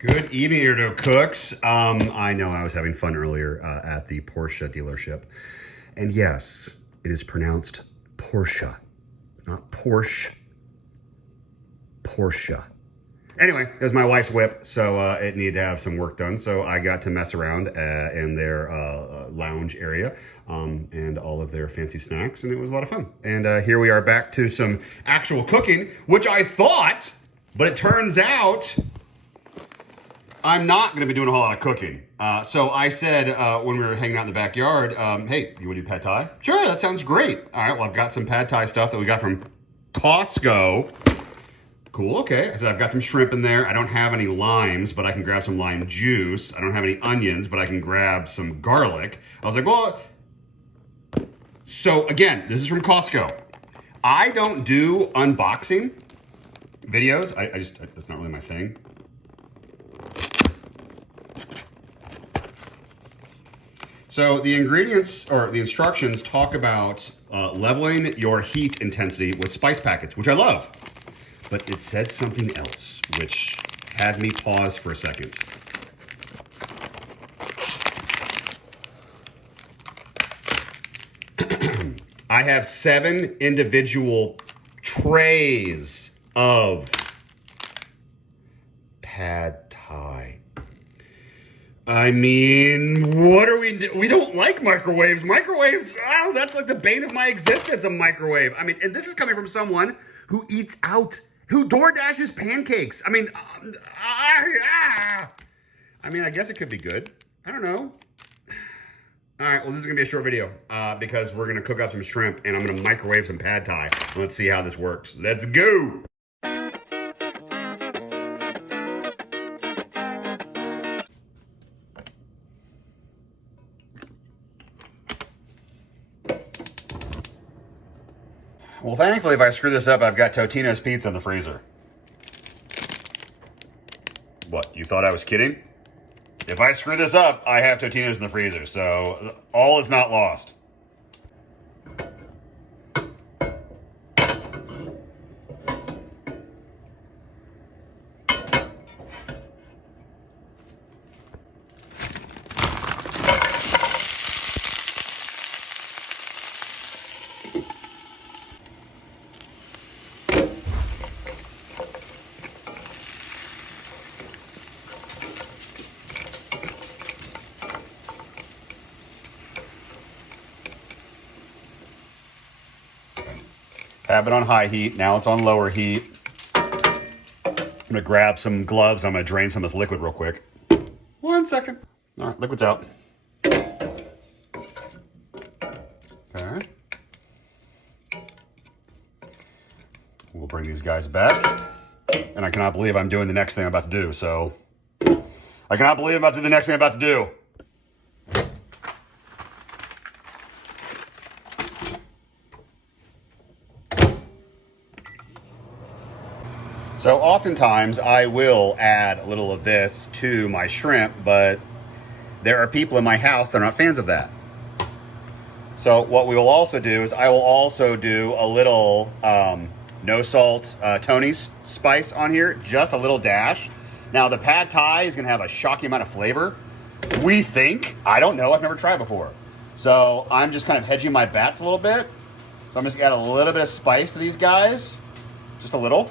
Good evening, Doak cooks. I know I was having fun earlier at the Porsche dealership. And yes, it is pronounced Porsche, not Porsche, Porsche. Anyway, it was my wife's whip, so it needed to have some work done. So I got to mess around in their lounge area and all of their fancy snacks, and it was a lot of fun. And here we are back to some actual cooking, which I thought, but it turns out I'm not going to be doing a whole lot of cooking. So I said when we were hanging out in the backyard, hey, you want to do pad thai? Sure, that sounds great. All right, well, I've got some pad thai stuff that we got from Costco. Cool, okay. I said, I've got some shrimp in there. I don't have any limes, but I can grab some lime juice. I don't have any onions, but I can grab some garlic. I was like, well, so again, this is from Costco. I don't do unboxing videos. That's not really my thing. So the ingredients or the instructions talk about leveling your heat intensity with spice packets, which I love. But it said something else, which had me pause for a second. I have 7 individual trays of pad thai. I mean, what are we do? We don't like microwaves. Microwaves, oh, that's like the bane of my existence, a microwave. I mean, and this is coming from someone who eats out, who door dashes pancakes. I mean, I guess it could be good. I don't know. All right, well, this is gonna be a short video because we're gonna cook up some shrimp and I'm gonna microwave some pad thai. Let's see how this works. Let's go. Well, thankfully, if I screw this up, I've got Totino's pizza in the freezer. What, you thought I was kidding? If I screw this up, I have Totino's in the freezer, so all is not lost. Have it on high heat. Now it's on lower heat. I'm gonna grab some gloves. I'm gonna drain some of this liquid real quick. 1 second. All right, liquid's out. Okay. We'll bring these guys back. And I cannot believe I'm doing the next thing I'm about to do, so. I cannot believe I'm about to do the next thing I'm about to do. So oftentimes I will add a little of this to my shrimp, but there are people in my house that are not fans of that. So what we will also do is I will also do a little no salt Tony's spice on here, just a little dash. Now the pad thai is gonna have a shocking amount of flavor. We think, I don't know, I've never tried before. So I'm just kind of hedging my bets a little bit. So I'm just gonna add a little bit of spice to these guys, just a little.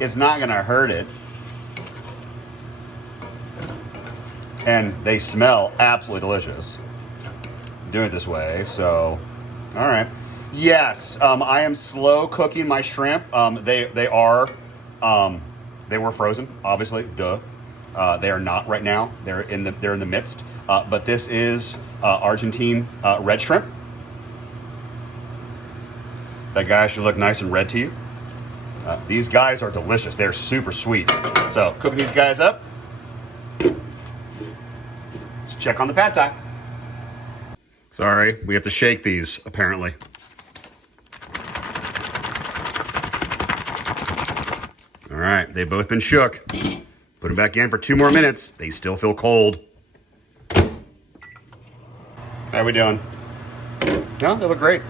It's not gonna hurt it. And they smell absolutely delicious. Doing it this way, so, all right. Yes, I am slow cooking my shrimp. They were frozen, obviously, duh. They are not right now. They're in the midst. But this is Argentine red shrimp. That guy should look nice and red to you. These guys are delicious. They're super sweet. So, cooking these guys up. Let's check on the pad thai. Sorry, we have to shake these, apparently. All right, they've both been shook. Put them back in for 2 more minutes. They still feel cold. How are we doing? No, they look great.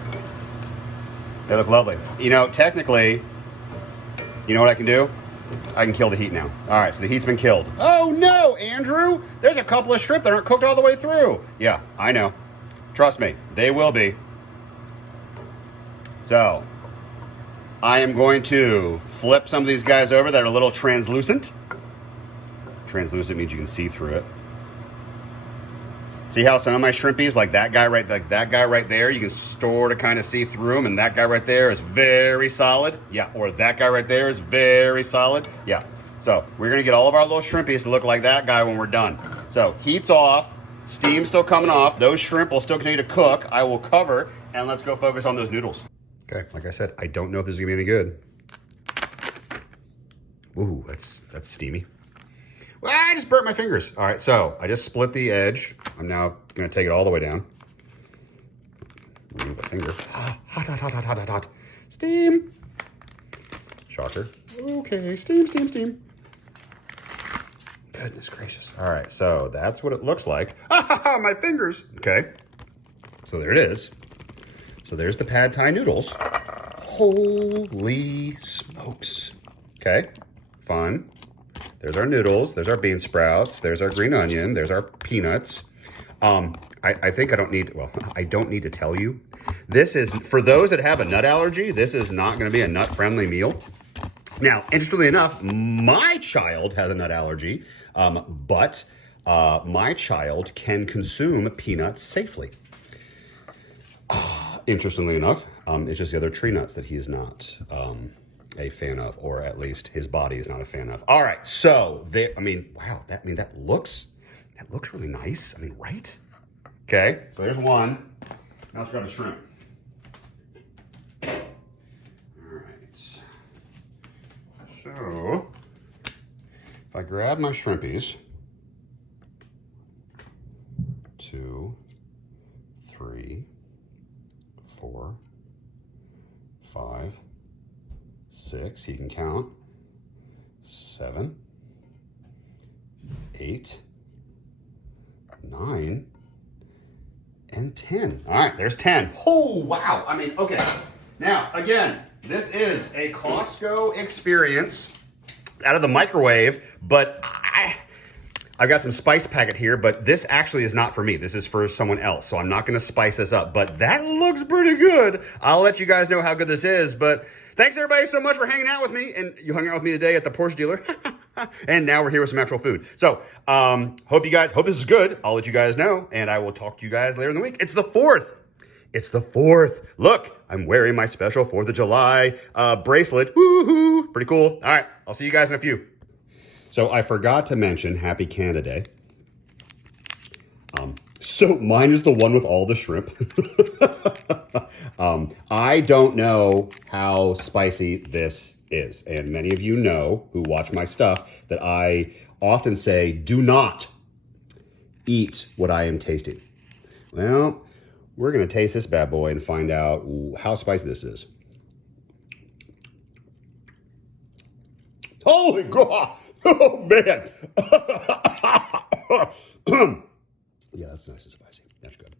They look lovely. You know, technically, you know what I can do? I can kill the heat now. All right, so the heat's been killed. Oh no, Andrew! There's a couple of shrimp that aren't cooked all the way through. Yeah, I know. Trust me, they will be. So, I am going to flip some of these guys over that are a little translucent. Translucent means you can see through it. See how some of my shrimpies, like that guy right there, you can sort of kind of see through them, and that guy right there is very solid. Yeah, or that guy right there is very solid. Yeah. So we're gonna get all of our little shrimpies to look like that guy when we're done. So heat's off, steam's still coming off. Those shrimp will still continue to cook. I will cover, and let's go focus on those noodles. Okay, like I said, I don't know if this is gonna be any good. Ooh, that's steamy. Well, I just burnt my fingers. All right, so I just split the edge. I'm now gonna take it all the way down. Remove a finger. Hot, hot, hot, hot, hot, hot, hot. Steam. Shocker. Okay, steam, steam, steam. Goodness gracious. All right, so that's what it looks like. My fingers. Okay, so there it is. So there's the pad thai noodles. Holy smokes. Okay, fun. There's our noodles, there's our bean sprouts, there's our green onion, there's our peanuts. I think I don't need to tell you. This is, for those that have a nut allergy, this is not gonna be a nut-friendly meal. Now, interestingly enough, my child has a nut allergy, but my child can consume peanuts safely. Interestingly enough, it's just the other tree nuts that he is not a fan of, or at least his body is not a fan of. All right, so wow, that looks really nice. I mean, right? Okay, so there's one. Now let's grab a shrimp. All right. So if I grab my shrimpies, 2, 3, 4, 5, 6, he can count, 7, 8, 9, and 10. All right, there's 10. Oh, wow. I mean, okay. Now, again, this is a Costco experience out of the microwave, but I've got some spice packet here, but this actually is not for me. This is for someone else, so I'm not gonna spice this up, but that looks pretty good. I'll let you guys know how good this is, but thanks everybody so much for hanging out with me, and you hung out with me today at the Porsche dealer, and now we're here with some actual food. So, hope this is good. I'll let you guys know, and I will talk to you guys later in the week. It's the 4th. It's the 4th. Look, I'm wearing my special 4th of July bracelet. Woohoo! Pretty cool. All right, I'll see you guys in a few. So I forgot to mention Happy Canada Day. So mine is the one with all the shrimp. I don't know how spicy this is. And many of you know who watch my stuff that I often say, do not eat what I am tasting. Well, we're going to taste this bad boy and find out how spicy this is. Holy God! Oh, man! Yeah, that's nice and spicy. That's good.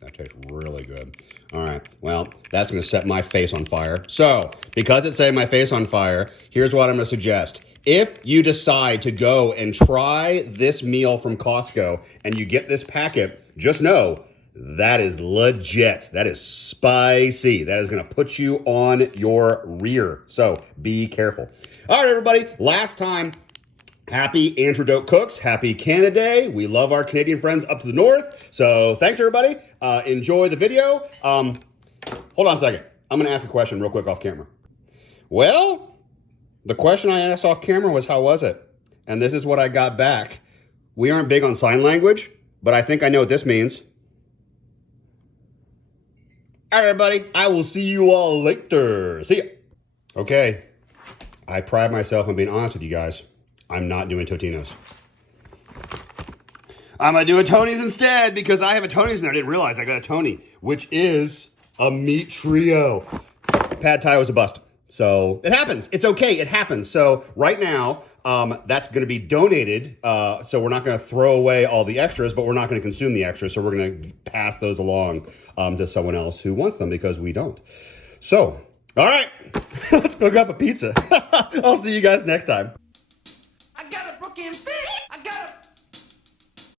That tastes really good. All right, well, that's going to set my face on fire. So, because it's setting my face on fire, here's what I'm going to suggest. If you decide to go and try this meal from Costco and you get this packet, just know that is legit. That is spicy. That is going to put you on your rear. So be careful. All right, everybody. Last time, happy Andrew Doak Cooks. Happy Canada Day. We love our Canadian friends up to the north. So thanks, everybody. Enjoy the video. Hold on a second. I'm going to ask a question real quick off camera. Well, the question I asked off camera was, how was it? And this is what I got back. We aren't big on sign language, but I think I know what this means. All right, everybody, I will see you all later. See ya. Okay, I pride myself on being honest with you guys. I'm not doing Totino's. I'm gonna do a Tony's instead because I have a Tony's and I didn't realize I got a Tony, which is a meat trio. Pad Thai was a bust. So it happens. It's okay. It happens. So right now, that's going to be donated. So we're not going to throw away all the extras, but we're not going to consume the extras. So we're going to pass those along to someone else who wants them because we don't. So All right, let's cook up a pizza. I'll see you guys next time. I got a broken fit. I got a